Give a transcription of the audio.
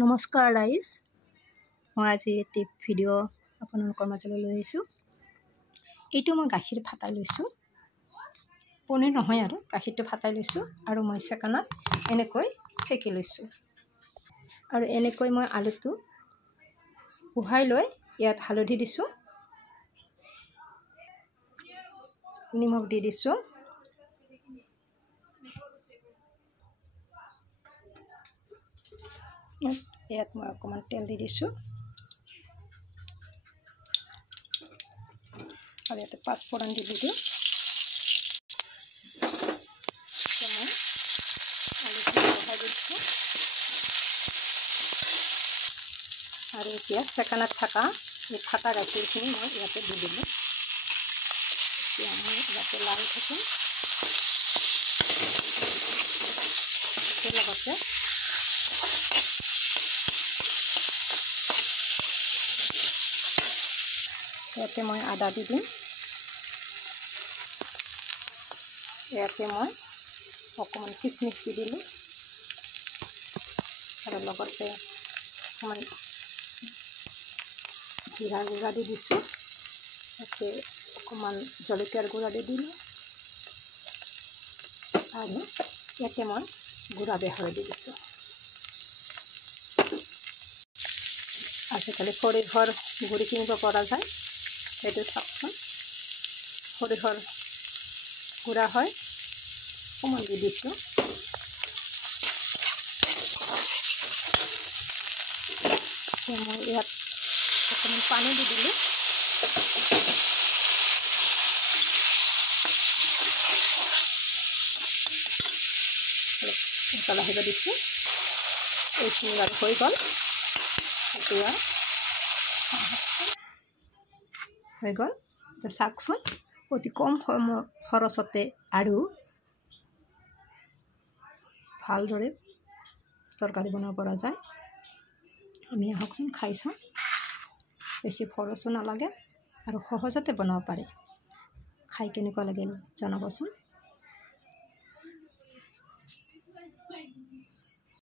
নমস্কাৰ ৰাইজ, মই আজি এটি ভিডিঅ' আপোনালোকৰ মাজলৈ লৈ আহিছোঁ। এইটো মই গাখীৰ ফাটাই লৈছোঁ, পনীৰ নহয় আৰু গাখীৰটো ফাটাই লৈছোঁ আৰু মই চেকনাত এনেকৈ চেকি লৈছোঁ। আৰু এনেকৈ মই আলুটো উহাই লৈ ইয়াত হালধি দিছোঁ, নিমখ দি দিছোঁ, ইয়াত মই অকণমান তেল দি দিছোঁ আৰু ইয়াতে পাঁচফোৰণ দি দিওঁ। মই আলুখিনি বহাই দিছোঁ আৰু এতিয়া চেকানাত থকা এই ফাটা গাখীৰখিনি মই ইয়াতে দি দিলোঁ। এতিয়া মই ইয়াতে লাৰি থাকিম, লগতে ইয়াতে মই আদা দি দিম, ইয়াতে মই অকণমান কিচমিচ দি দিলোঁ আৰু লগতে অকণমান জিৰা গুড়া দি দিছোঁ, ইয়াতে অকণমান জলকীয়াৰ গুড়া দি দিলোঁ আৰু ইয়াতে মই গুড়া বেহৰ দি দিছোঁ। আজিকালি সৰিয়হৰ গুড়ি কিনিব পৰা যায়, সেইটো চাওকচোন, সৰিয়হৰ গুড়া হয়, অকণমান দি দিছোঁ। মই ইয়াত অকণমান পানী দি দিলোঁ, উতল আহিব দিছোঁ। এইখিনি বাৰু হৈ গ'ল, এতিয়া হৈ গ'ল। চাওকচোন, অতি কম খৰচতে আৰু ভালদৰে তৰকাৰী বনাব পৰা যায়। আমি আহকচোন খাই চাওঁ, বেছি খৰচো নালাগে আৰু সহজতে বনাব পাৰে। খাই কেনেকুৱা লাগিল জনাবচোন।